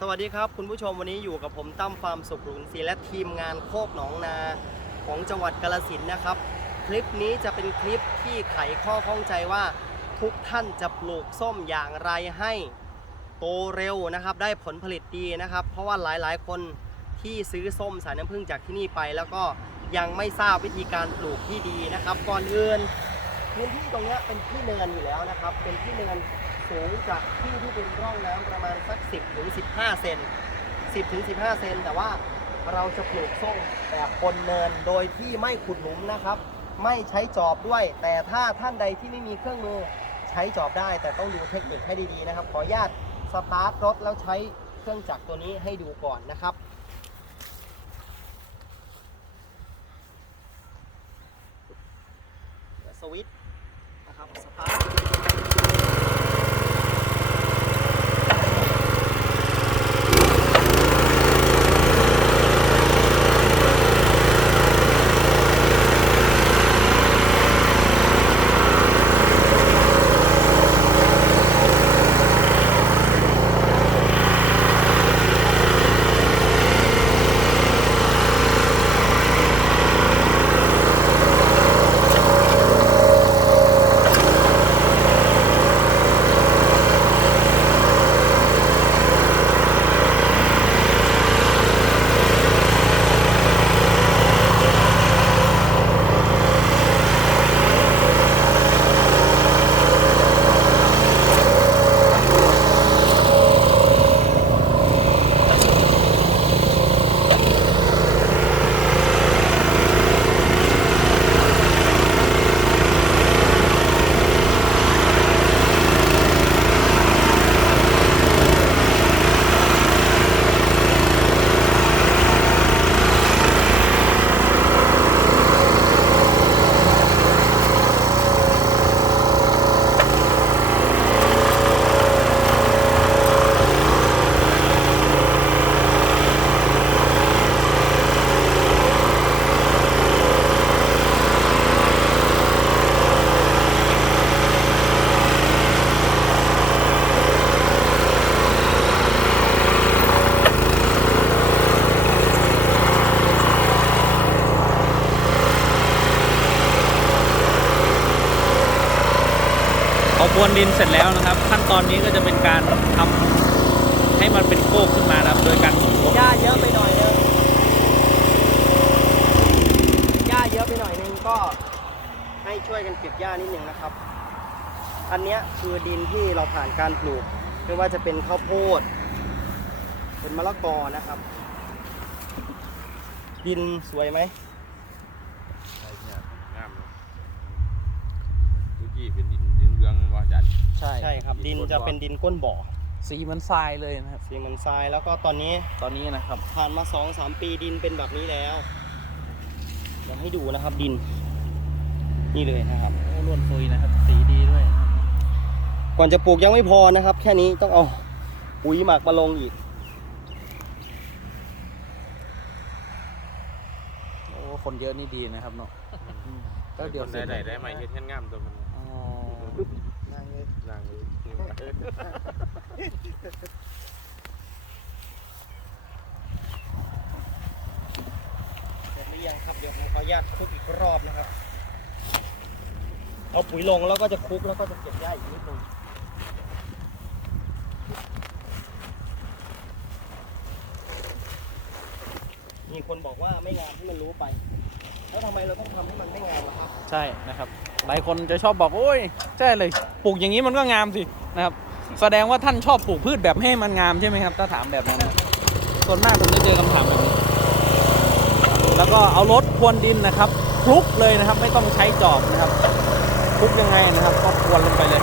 สวัสดีครับคุณผู้ชมวันนี้อยู่กับผมตั้มฟาร์มสุขหลุนศรีและทีมงานโคกหนองนาของจังหวัดกาลสินนะครับ คลิปนี้จะเป็นคลิปที่ไขข้อข้องใจว่าทุกท่านจะปลูกส้มอย่างไรให้โตเร็วนะครับ ได้ผลผลิตดีนะครับ เพราะว่าหลายๆ คนที่ซื้อส้มสายน้ำผึ้งจากที่นี่ไป แล้วก็ยังไม่ทราบวิธีการปลูกที่ดีนะครับก่อนอื่น พื้นที่ตรงนี้เป็นที่เนินอยู่แล้วนะครับ เป็นที่เนินสูงจากที่ที่เป็นร่องน้ำประมาณสัก 10ถึง15 เซน10ถึง15 เซนแต่ว่าเราจะปลูกส้มแบบบนเนินโดยที่ไม่ขุดหลุมนะครับ ไม่ใช้จอบด้วย แต่ถ้าท่านใดที่ไม่มีเครื่องมือใช้จอบได้ แต่ต้องดูเทคนิคให้ดีๆนะครับ ขออนุญาตสตาร์ทรถแล้วใช้เครื่องจักรตัวนี้ให้ดูก่อนนะครับสวิตช์ น พอพรวนดินเสร็จแล้วนะครับ ขั้นตอนนี้ก็จะเป็นการทำให้มันเป็นโคกขึ้นมานะครับ โดยการขุดหญ้าเยอะไปหน่อยนึงหญ้าเยอะไปหน่อยนึงก็ให้ช่วยกันเก็บหญ้านิดนึงนะครับ อันนี้คือดินที่เราผ่านการปลูก ไม่ว่าจะเป็นข้าวโพด เป็นมะละกอนะครับ ดินสวยไหม ใช่เนี่ยงามเลยทุกที่เป็นดินดินเรื องว่าจัดใช่ใช่ครับดินจะเป็นดินก้นบ่อสีเหมันทรายเลยนะครับ สีเหมือนทรายแล้วก็ตอนนี้ตอนนี้นะครับ ผ่านมาสองสามปีดินเป็นแบบนี้แล้วเดี๋ยวให้ดูนะครับดิน นี่เลยนะครับโอ้ล้วนฟุยนะครับ สีดีด้วยนะครับก่อนจะปลูกยังไม่พอนะครับ แค่นี้ต้องเอาปุ๋ยหมักมาลงอีกโอ้คนเยอะนี่ดีนะครับเนาะอืมก็เดี๋ยวคนได้ได้ได้ไหมเฮ็ดเฮ็ดงามตัวมัน เสร็จหรือยังครับเดี๋ยวผมขออนุญาตคลุกอีกรอบนะครับ เอาปุ๋ยลงแล้วก็จะคลุกแล้วก็จะเก็บหญ้าอีกนิดนึงมีคนบอกว่าไม่งามให้มันรู้ไป แล้วทำไมเราต้องทำให้มันไม่งามล่ะครับ ใช่นะครับ หลายคนจะชอบบอกโอ้ยใช่เลยปลูกอย่างนี้มันก็งามสิ นะครับ แสดงว่าท่านชอบปลูกพืชแบบให้มันงามใช่ไหมครับ ถ้าถามแบบนั้น ส่วนมากผมจะเจอคำถามแบบนี้ แล้วก็เอารถพรวนดินนะครับคลุกเลยนะครับ ไม่ต้องใช้จอบนะครับคลุกยังไงนะครับ ก็พรวนลงไปเลย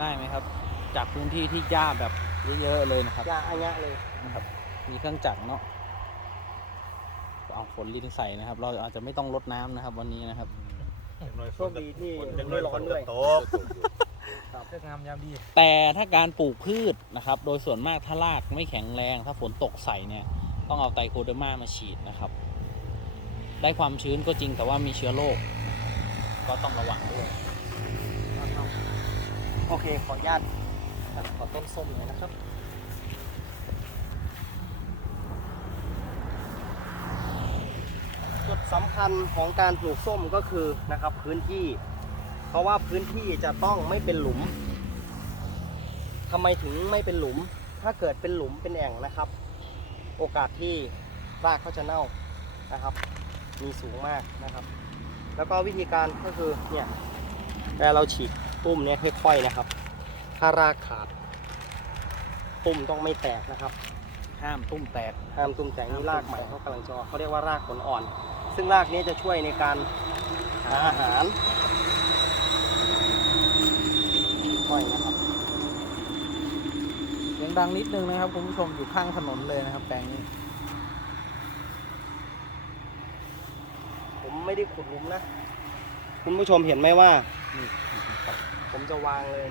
ง่ายไหมครับ จากพื้นที่ที่หญ้าแบบเยอะๆเลยนะครับหญ้าอายะเลยนะครับ มีเครื่องจักรเนาะเอาฝนลินใส่นะครับ เราอาจจะไม่ต้องลดน้ำนะครับ วันนี้นะครับโชคดีที่ไม่ร้อนด้วยครับเลือกงามยามดีแต่ถ้าการปลูกพืชนะครับ โดยส่วนมากถ้ารากไม่แข็งแรง ถ้าฝนตกใส่เนี่ย ต้องเอาไตรโคเดอร์มามาฉีดนะครับ ได้ความชื้นก็จริงแต่ว่ามีเชื้อโรคก็ต้องระวังด้วย โอเค ขออนุญาตขอต้นส้มหน่อยนะครับจุดสำคัญของการปลูกส้มก็คือนะครับพื้นที่ เพราะว่าพื้นที่จะต้องไม่เป็นหลุมทำไมถึงไม่เป็นหลุม ถ้าเกิดเป็นหลุมเป็นแอ่งนะครับ โอกาสที่รากเขาจะเน่านะครับ มีสูงมากนะครับ แล้วก็วิธีการก็คือเนี่ยแต่เราฉีก ตุ้มเนี่ยค่อยๆนะครับ ถ้ารากขาด ตุ้มต้องไม่แตกนะครับ ห้ามตุ้มแตก ห้ามตุ้มแตกนี่รากใหม่เขากำลังจะออกเขาเรียกว่ารากผลอ่อน ซึ่งรากนี้จะช่วยในการหาอาหารค่อยนะครับเสียงดังนิดนึงนะครับคุณผู้ชมอยู่ข้างถนนเลยนะครับ แปลงนี้ ผมไม่ได้ขุดหลุมนะ คุณผู้ชมเห็นไหมว่านี่ครับ ผมจะวางเลย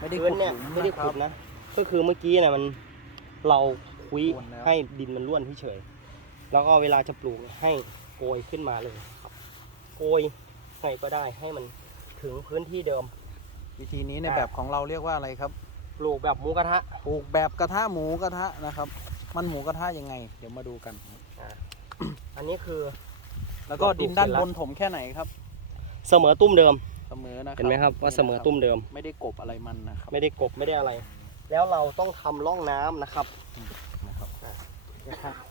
ไม่ได้พื้ขุนดเนี่ยหลุมไม่ได้นะคขุรับดนะ ก็คือเมื่อกี้เนี่ยมันเราคุยวนแล้วให้ดินมันร่วนเฉยๆแล้วก็เวลาจะปลูกเนี่ยให้โกยขึ้นมาเลยครับ โกยไงก็ได้ให้มันถึงพื้นที่เดิม วิธีนี้ในอ่าแบบของเราเรียกว่าอะไรครับ ปลูกแบบหมูกระทะ ปลูกแบบกระทะหมูกระทะนะครับ มันหมูกระทะยังไง เดี๋ยวมาดูกัน อันนี้คือ แล้วก็เราปลูกดินด้านเสร็จบแล้วนถมแค่ไหนครับ เสมอตุ้มเดิม เสมอนะครับเห็นไหมครับว่าเสมอตุ้มเดิม ไม่ได้กบอะไรมันนะครับไม่ได้กบไม่ได้อะไร แล้วเราต้องทำร่องน้ำนะครับนะครับ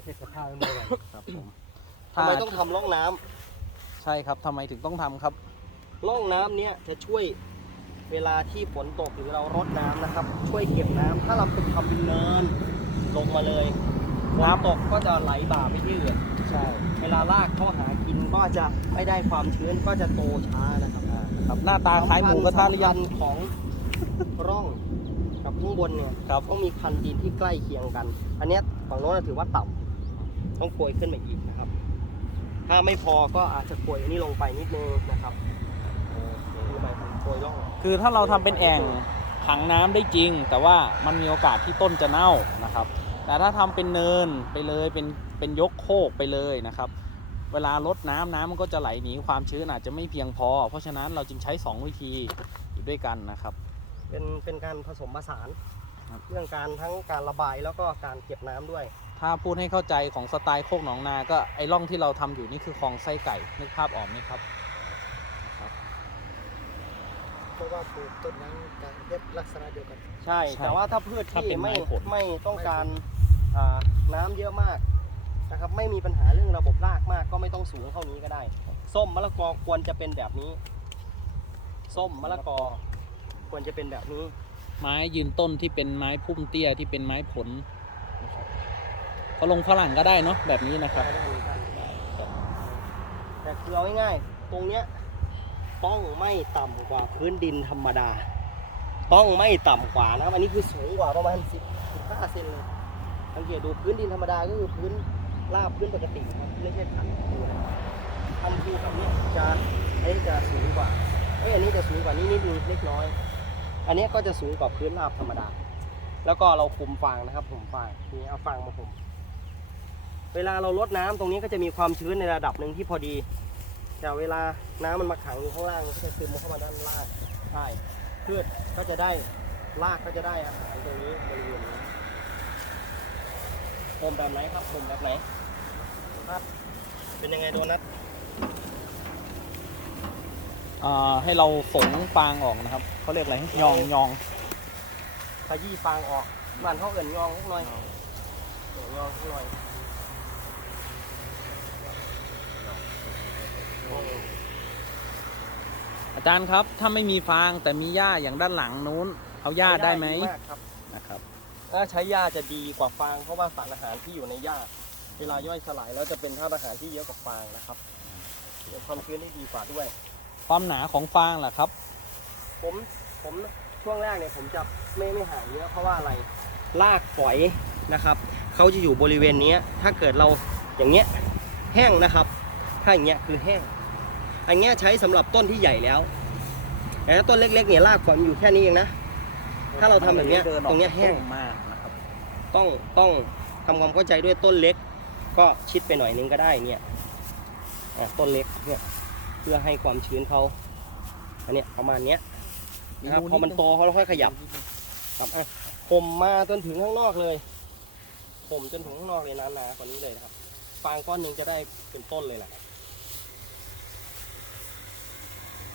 เทศภาพเมื่อไหร่ครับผมทำไมต้องทำร่องน้ำใช่ครับทำไมถึงต้องทำครับร่องน้ำเนี้ยจะช่วยเวลาที่ฝนตกหรือเรารดน้ำนะครับ ช่วยเก็บน้ำถ้าเราเป็นทำเป็นเนินลงมาเลยฝนตกก็จะไหลบ่าไปที่อื่นใช่ เวลารากเข้าหากินก็จะไม่ได้ความชื้นก็จะโตช้านะครับ ครับหน้าตาคล้ายหมูกระทะหรือยังสำคัญของร่องกับข้างบนเนี่ยครับ ต้องมีคันดินที่ใกล้เคียงกัน อันเนี้ยฝั่งโน้นถือว่าต่ำต้องโกยขึ้นมาอีกนะครับ ถ้าไม่พอก็อาจจะโกยอันนี้ลงไปนิดนึงนะครับลงไปโกยร่อง คือถ้าเราทำเป็นแอ่งขังน้ำได้จริง แต่ว่ามันมีโอกาสที่ต้นจะเน่านะครับ แต่ถ้าทำเป็นเนินไปเลยเป็นเป็นยกโคกไปเลยนะครับ เวลาลดน้ำน้ำมันก็จะไหลหนีความชื้นอาจจะไม่เพียงพอ เพราะฉะนั้นเราจึงใช้ 2 วิธีอยู่ด้วยกันนะครับ เป็นเป็นการผสมผสานครับเรื่องการทั้งการระบายแล้วก็การเก็บน้ำด้วย ถ้าพูดให้เข้าใจของสไตล์โคกหนองนา ก็ไอ้ร่องที่เราทำอยู่นี่คือคลองไส้ไก่นึกภาพออกไหมครับเพราะว่าปลูกต้นนั้นการเฮ็ดลักษณะเดียวกัน ใช่ใช่แต่ว่าถ้าพืชถ้าที่เป็นไม้ไม่ผลไม่ต้องการอ่าน้ำเยอะมาก นะครับไม่มีปัญหาเรื่องระบบรากมาก ก็ไม่ต้องสูงเท่านี้ก็ได้ ส้มมะละกอควรจะเป็นแบบนี้ ส้มมะละกอ ควรจะเป็นแบบนี้ ไม้ยืนต้นที่เป็นไม้พุ่มเตี้ยที่เป็นไม้ผลนะครับก็ลงฝรั่งก็ได้เนาะแบบนี้นะครับได้เหมือนกันแต่คือเอาง่ายๆตรงเนี้ยต้องไม่ต่ำกว่าพื้นดินธรรมดา ต้องไม่ต่ำกว่านะครับ อันนี้คือสูงกว่าประมาณ10 15เซนเลยสังเกตดูพื้นดินธรรมดาก็คือพื้น ราบพื้นปกติครับไม่ใช่ขันคูนะขันคูกับนี้จะไอ้จะสูงกว่าไอ้อันนี้จะสูงกว่านี้นิดนึงเล็กน้อย อันนี้ก็จะสูงกว่าพื้นราบธรรมดา แล้วก็เราคุมฟางนะครับผมฟางนี่เอาฟางมาคุมเวลาเราลดน้ำตรงนี้ก็จะมีความชื้นในระดับหนึ่งที่พอดี แต่เวลาน้ำมันมาขังอยู่ข้างล่างก็จะซึมเข้ามาด้านล่างใช่พืชก็จะได้รากก็จะได้อาหารตรงนี้บริเวณนี้ ผมแบบไหนครับผมแบบไหนครับ เป็นยังไงโดนัทอ่าให้เราฝงฟางออกนะครับเขาเรียกอะไรยองยองขยี้ฟางออกมันเขาเอื่นยองสักหน่อยเออยองสักหน่อยอาจารย์ครับถ้าไม่มีฟางแต่มีหญ้าอย่างด้านหลังนู้น เอาหญ้าได้ไหมากครับนะครับ ถ้าใช้หญ้าจะดีกว่าฟาง เพราะว่าสารอาหารที่อยู่ในหญ้า เวลาย่อยสลายแล้วจะเป็นธาตุอาหารที่เยอะกว่าฟางนะครับเก็บความชื้นได้ดีกว่าด้วย ความหนาของฟางล่ะครับ ผมผมช่วงแรกเนี่ยผมจะไม่ไม่ห่างเยอะเพราะว่าอะไรรากฝอยนะครับเขาจะอยู่บริเวณเนี้ยถ้าเกิดเราอย่างเงี้ยแห้งนะครับ ถ้าอย่างเงี้ยคือแห้ง อันเนี้ยใช้สำหรับต้นที่ใหญ่แล้วแต่ถ้าต้นเล็กๆเนี่ยรากฝอยมันอยู่แค่นี้เองนะ ถ้าเราทำแบบเนี้ยดิออกตรงเนี้ยแห้ง มากนะครับ ต้องต้องทำความเข้าใจด้วยต้นเล็ก ก็ชิดไปหน่อยนึงก็ได้เนี่ยอะต้นเล็กเนี่ยเพื่อให้ความชื้นเขาอันเนี้ยประมาณเนี้ยนะครับพอมันโตเขาค่อยขยับครับอะผมมาจนถึงข้างนอกเลย ผมจนถึงข้างนอกเลยหนาๆกว่านี้เลยนะครับฟางก้อนหนึ่งจะได้เป็นต้นเลยแหละ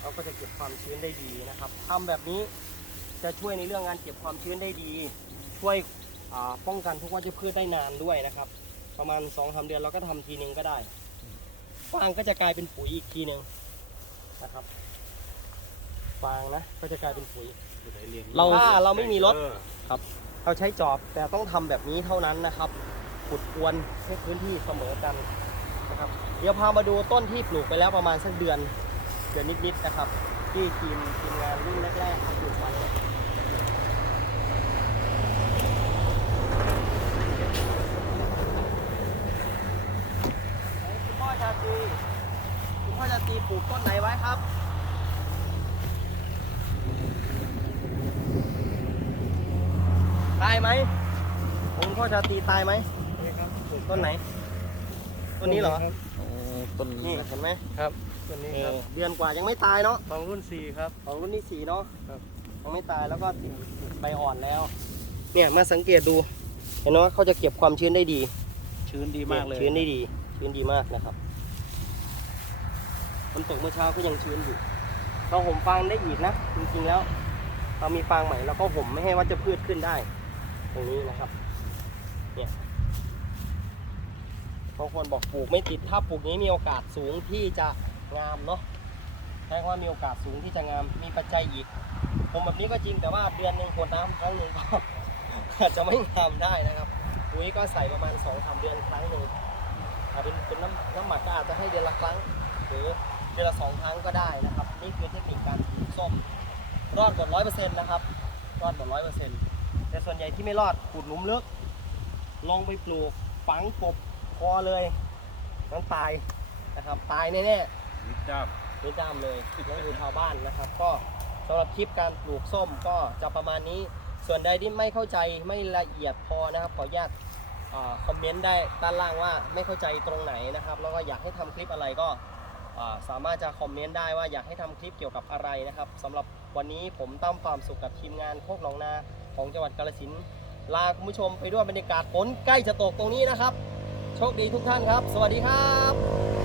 เราก็จะเก็บความชื้นได้ดีนะครับทำแบบนี้ จะช่วยในเรื่องงานเก็บความชื้นได้ดี ช่วยป้องกันทุกวัชพืชได้นานด้วยนะครับ ประมาณ2อสเดือนเราก็ทำทีนึงก็ได้ฟางก็จะกลายเป็นปุ๋ยอีกทีหนึ่งนะครับฟางนะก็จะกลายเป็นปุ๋ย เราถ้าเราไม่มีรถเราใช้จอบแต่ต้องทำแบบนี้เท่านั้นนะครับขุดกวนให้พื้นที่เสมอกันนะครับ เดี๋ยวพามาดูต้นที่ปลูกไปแล้วประมาณสักเดือนเดือนนิดๆนะครับ ที่ทีมทีมงานรุ่นแรกๆปลูกไว้ คุณพ่อชา ตรีคุณพ่อชาตรีปลูกต้นไหนไว้ครับตายไหมคุณพ่อชาตรีตายไหมนี่ครับปลูกต้นไหน ต้นนี้เหรอครับโอ้ต้นนี่นี้เห็นไหมต้นนี้เอครับอเดือนกว่ายังไม่ตายเนาะของรุ่นสี่ครับของรุ่นที่สี่เนาะครับยังไม่ตายแล้วก็ติดใบอ่อนแล้ว เนี่ยมาสังเกตดูเห็นไหมว่าเขาจะเก็บความชื้นได้ดี ชื้นดีมากเลยชื้นได้ดี ชื้นดีมากนะครับ ฝนตกเมื่อเช้าก็ยังชื้นอยู่ เราห่มฟางได้อีกนะ จริงๆแล้ว เรามีฟางใหม่เราก็ห่มไม่ให้ว่าจะพืชขึ้นได้ ตรงนี้นะครับ เนี่ยบางคนบอกปลูกไม่ติด ถ้าปลูกนี้มีโอกาสสูงที่จะงามเนาะใช่ว่ามีโอกาสสูงที่จะงาม มีปัจจัยอีกผมแบบนี้ก็จริงแต่ว่าเดือนหนึ่งขวดน้ำครั้งหนึ่งก็อาจจะไม่งามได้นะครับปุ๋ยก็ใส่ประมาณ2อสเดือนครั้งหนึ่งอ่าเป็นเป็นน้ำน้ำหมักก็อาจจะให้เดือนละครั้ง หรือ เดือนละสองครั้งก็ได้นะครับ นี่คือเทคนิคการปลูกส้มรอดกว่าร้อยเปอร์เซ็นต์นะครับรอดกว่าร้อยเปอร์เซ็นต์แต่ส่วนใหญ่ที่ไม่รอดขุดหลุมลึก ลงไปปลูกฝังกบคอเลยนั้นตายนะครับตายแน่มิดจับๆนี่ดามเลยนั่นคือชาวบ้านนะครับ ก็สำหรับคลิปการปลูกส้มก็จะประมาณนี้ส่วนใดที่ไม่เข้าใจไม่ละเอียดพอนะครับขออนุญาตอาคอมเมนต์ได้ด้านล่างว่าไม่เข้าใจตรงไหนนะครับ แล้วก็อยากให้ทำคลิปอะไรก็อ่า สามารถจะคอมเมนต์ได้ว่าอยากให้ทำคลิปเกี่ยวกับอะไรนะครับสำหรับวันนี้ผมตั้มความสุขกับทีมงานโคกหนองนาของจังหวัดกาฬสินธุ์ลาคุณผู้ชมไปด้วยบรรยากาศฝนใกล้จะตกตรงนี้นะครับ โชคดีทุกท่านครับ สวัสดีครับ